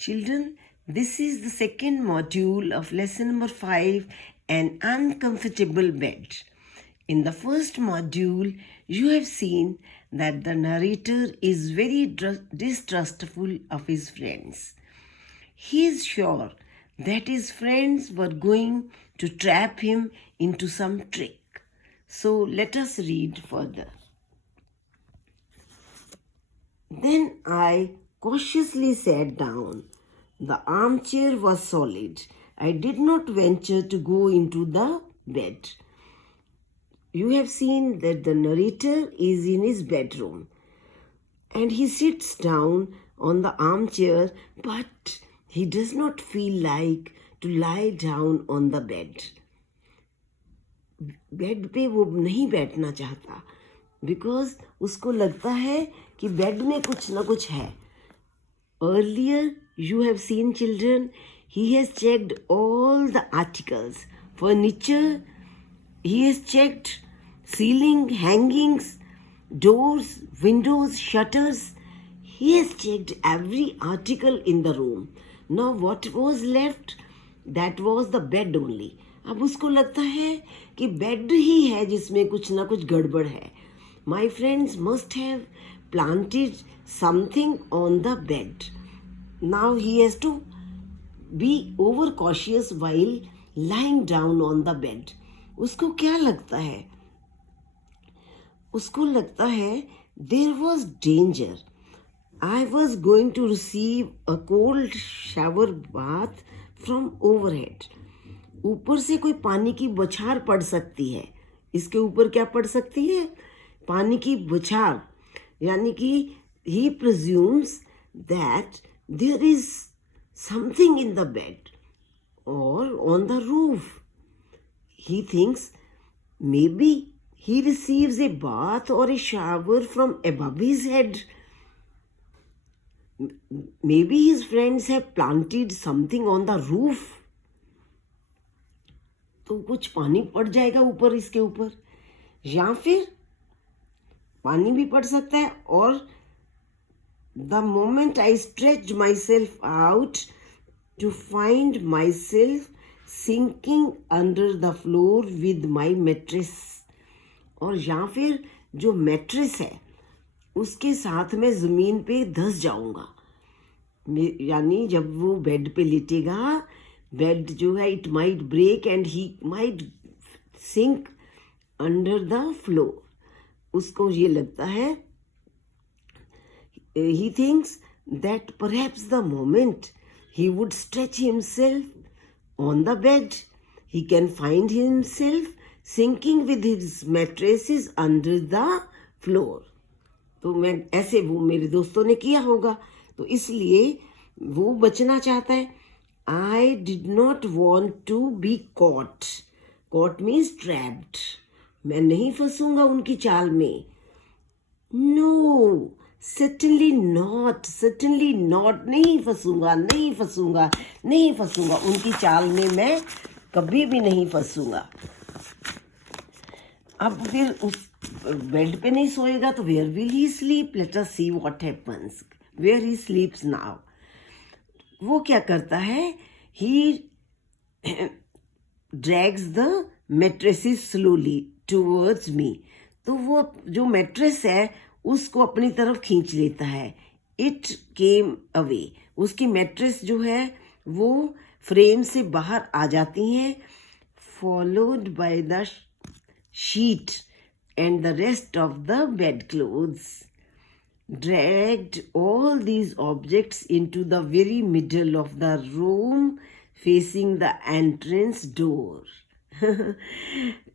Children, this is the second module of lesson number 5, an uncomfortable bed. In the first module, you have seen that the narrator is very distrustful of his friends. He is sure that his friends were going to trap him into some trick. So let us read further. Then I cautiously sat down. The armchair was solid. I did not venture to go into the bed. You have seen that the narrator is in his bedroom and he sits down on the armchair, but he does not feel like to lie down on the bed. Bed पे वो नहीं बैठना चाहता because उसको लगता है कि bed में कुछ ना कुछ है. Earlier, you have seen, children, he has checked all the articles, furniture, he has checked ceiling, hangings, doors, windows, shutters. He has checked every article in the room. Now what was left? That was the bed only. अब उसको लगता है कि bed ही है जिसमें कुछ ना कुछ गड़बड़ है. My friends must have planted something on the bed. Now he has to be overcautious while lying down on the bed. उसको क्या लगता है? उसको लगता है there was danger. I was going to receive a cold shower bath from overhead. ऊपर से कोई पानी की बौछार पड़ सकती है. इसके ऊपर क्या पड़ सकती है? पानी की बौछार. यानी कि he presumes that there is something in the bed or on the roof. He thinks maybe he receives a bath or a shower from above his head. Maybe his friends have planted something on the roof. तो कुछ पानी पड़ जाएगा ऊपर, इसके ऊपर, या फिर पानी भी पड़ सकता है. और the moment I stretched myself out to find myself sinking under the floor with my mattress. और या फिर जो मैट्रेस है उसके साथ में ज़मीन पे धंस जाऊंगा. यानी जब वो बेड पे लेटेगा, बेड जो है it might break and he might sink under the floor. उसको ये लगता है, he thinks that perhaps the moment he would stretch himself on the bed, he can find himself sinking with his mattresses under the floor. तो मैं ऐसे वो मेरे दोस्तों ने किया होगा, तो इसलिए वो बचना चाहता है. I did not want to be caught. Caught means trapped. मैं नहीं फंसूंगा उनकी चाल में. No, certainly not. Certainly not. नहीं फंसूंगा, नहीं फंसूंगा, नहीं फंसूंगा उनकी चाल में. मैं कभी भी नहीं फंसूंगा. अब फिर उस बेड पे नहीं सोएगा तो where will he sleep? Let us see what happens. Where he sleeps now. वो क्या करता है? He drags the mattresses slowly towards me. तो वो जो मैट्रेस है उसको अपनी तरफ खींच लेता है. It came away. उसकी मैट्रेस जो है वो फ्रेम से बाहर आ जाती हैं, followed by the sheet and the rest of the bedclothes. Dragged all these objects into the very middle of the room facing the entrance door.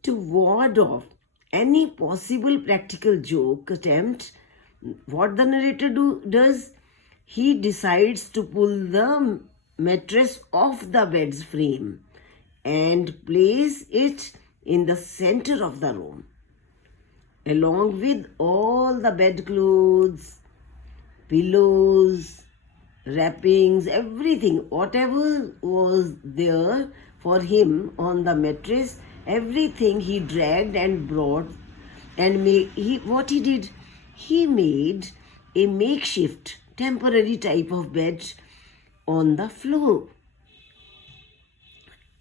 To ward off any possible practical joke attempt, what the narrator does, he decides to pull the mattress off the bed's frame and place it in the center of the room, along with all the bedclothes, pillows, wrappings, everything, whatever was there for him on the mattress, everything he dragged and brought. And what he did, he made a makeshift temporary type of bed on the floor.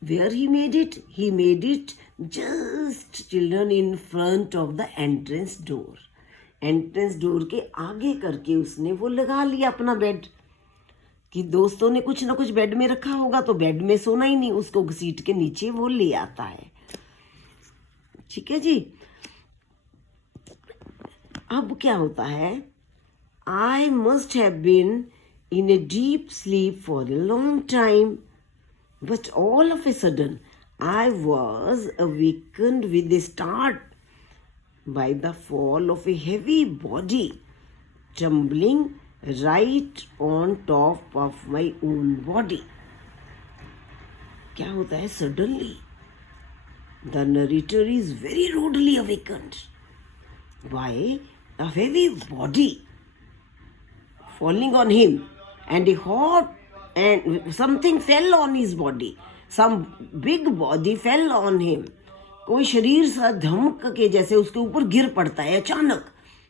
Where he made it? He made it just, children, in front of the entrance door. Entrance door के आगे करके उसने वो लगा लिया अपना bed, कि दोस्तों ने कुछ ना कुछ बेड में रखा होगा तो बेड में सोना ही नहीं, उसको घसीट के नीचे वो ले आता है। ठीक है जी। अब क्या होता है, I must have been in a deep sleep for a long time, but all of a sudden I was awakened with a start by the fall of a heavy body tumbling right on top of my own body. क्या होता है, suddenly the narrator is very rudely awakened by a heavy body falling on him, and a hot and something fell on his body. Some big body fell on him. कोई शरीर सा धमक के जैसे उसके ऊपर गिर पड़ता है अचानक।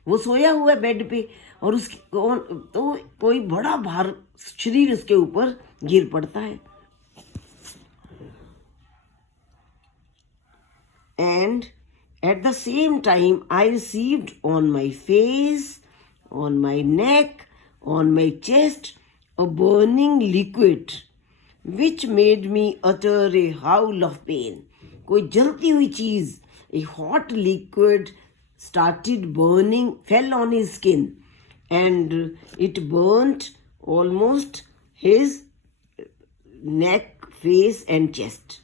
वो सोया हुआ है बेड पे और उसकी तो कोई बड़ा भार शरीर उसके ऊपर गिर पड़ता है। And at the same time I received on my face, on my neck, on my chest a burning liquid which made me utter a howl of pain. कोई जलती हुई चीज, a hot liquid started burning, fell on his skin and it burnt almost his neck, face and chest.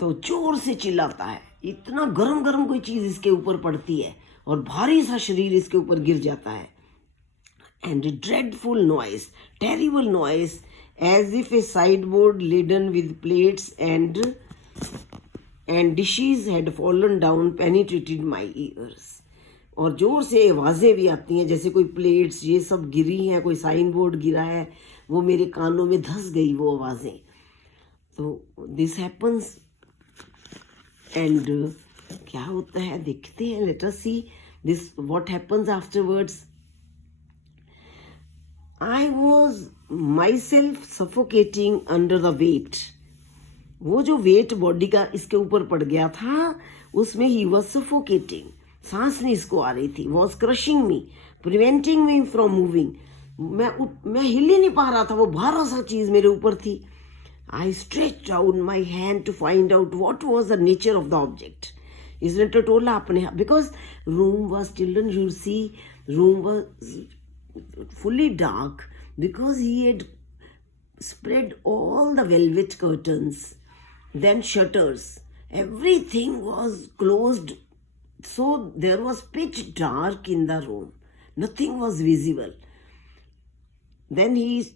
तो जोर से चिल्लाता है, इतना गरम गरम कोई चीज इसके ऊपर पड़ती है और भारी सा शरीर इसके ऊपर गिर जाता है। And a dreadful noise, terrible noise, as if a sideboard laden with plates and dishes had fallen down, penetrated my ears. और जोर से आवाज़ें भी आती हैं, जैसे कोई प्लेट्स ये सब गिरी हैं, कोई साइन बोर्ड गिरा है, वो मेरे कानों में धंस गई वो आवाज़ें। तो दिस हैपन्स एंड क्या होता है देखते हैं, let us see this what happens afterwards. I was myself suffocating under the weight. वो जो वेट बॉडी का इसके ऊपर पड़ गया था उसमें ही was suffocating, सांस नहीं इसको आ रही थी, was crushing me, preventing me from moving. मैं हिल ही नहीं पा रहा था, वो भारा सा चीज मेरे ऊपर थी। I stretched out my hand to find out what was the nature of the object. इसने टटोला अपने, because room was, children you see, room was fully dark because he had spread all the velvet curtains, then shutters, everything was closed, so there was pitch dark in the room, nothing was visible. Then he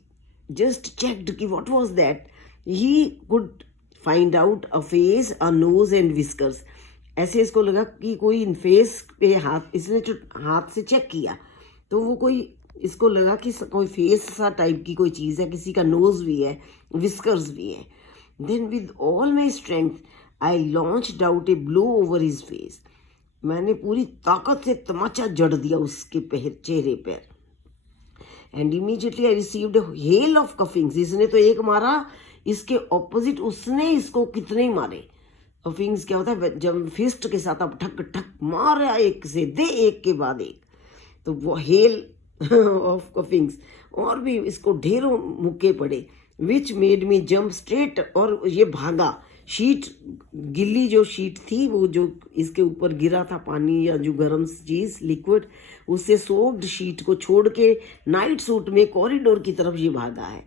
just checked ki what was that. He could find out a face, a nose and whiskers. ऐसे इसको लगा कि कोई face पे हाथ, इसने जो हाथ से चेक किया तो वो कोई, इसको लगा कि कोई फेस सा टाइप की कोई चीज़ है, किसी का नोज भी है, विस्कर्स भी है। Then with all my strength I launched out a blow over his face. मैंने पूरी ताकत से तमाचा जड़ दिया उसके चेहरे पर। And immediately I received a hail of cuffings. इसने तो एक मारा, इसके ऑपोजिट उसने इसको कितने ही मारे। कफिंग्स क्या होता है, जब फिस्ट के साथ आप ठक ठक मारा एक से दे एक के बाद एक, तो वो हेल ऑफ कफिंग्स, और भी इसको ढेरों मुक्के पड़े। Which made me jump straight, और ये भागा। शीट, गिल्ली जो शीट थी, वो जो इसके ऊपर गिरा था पानी या जो गर्म चीज़ लिक्विड, उससे सोक्ड शीट को छोड़ के नाइट सूट में कॉरिडोर की तरफ ये भागा है।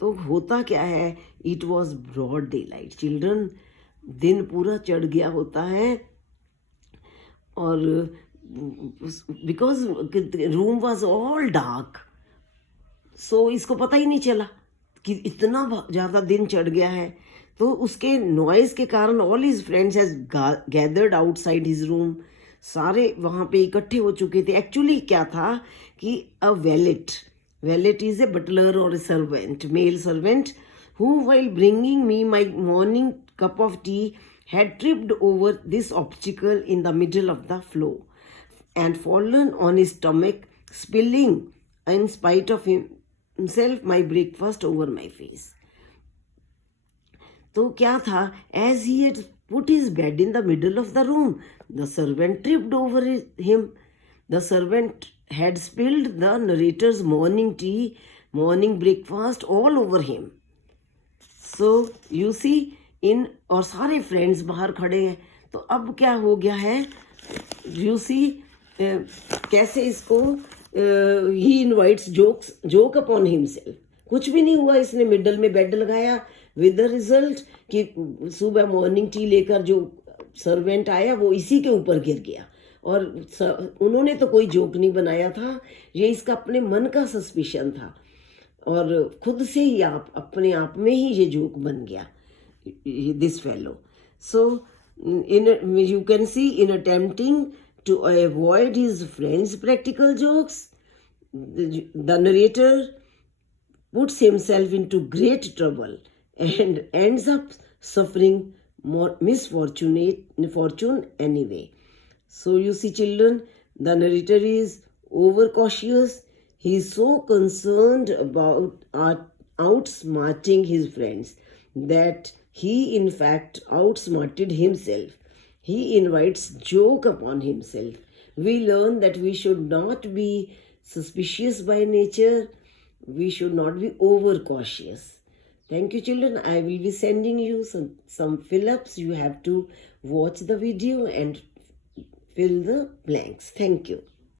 तो होता क्या है, it was broad daylight children, दिन पूरा चढ़ गया होता है, और because room was all dark, so इसको पता ही नहीं चला कि इतना ज़्यादा दिन चढ़ गया है। तो उसके नॉइज के कारण all his friends has gathered outside his room, सारे वहाँ पे इकट्ठे हो चुके थे। एक्चुअली क्या था कि a valet is a butler और a servant, male servant, who while bringing me my morning cup of tea had tripped over this obstacle in the middle of the floor and fallen on his stomach, spilling in spite of him himself my breakfast over my face. तो क्या था, as he had put his bed in the middle of the room, the servant tripped over him. The servant had spilled the narrator's morning tea, morning breakfast all over him. So you see, और सारे friends बाहर खड़े हैं. तो अब क्या हो गया है, यू सी कैसे इसको ही इनवाइट्स जोक अपॉन हिमसेल्फ. कुछ भी नहीं हुआ, इसने मिडल में बेड लगाया, विद द रिजल्ट कि सुबह मॉर्निंग टी लेकर जो सर्वेंट आया वो इसी के ऊपर गिर गया. और उन्होंने तो कोई जोक नहीं बनाया था, ये इसका अपने मन का सस्पिशन था, और खुद से ही अपने आप में ही ये जोक बन गया, this fellow. So you can see, in attempting to avoid his friend's practical jokes, the narrator puts himself into great trouble and ends up suffering more misfortune anyway. So you see, children, the narrator is overcautious. He is so concerned about outsmarting his friends that he in fact outsmarted himself. He invites joke upon himself. We learn that we should not be suspicious by nature. We should not be overcautious. Thank you, children. I will be sending you some fill-ups. You have to watch the video and fill the blanks. Thank you.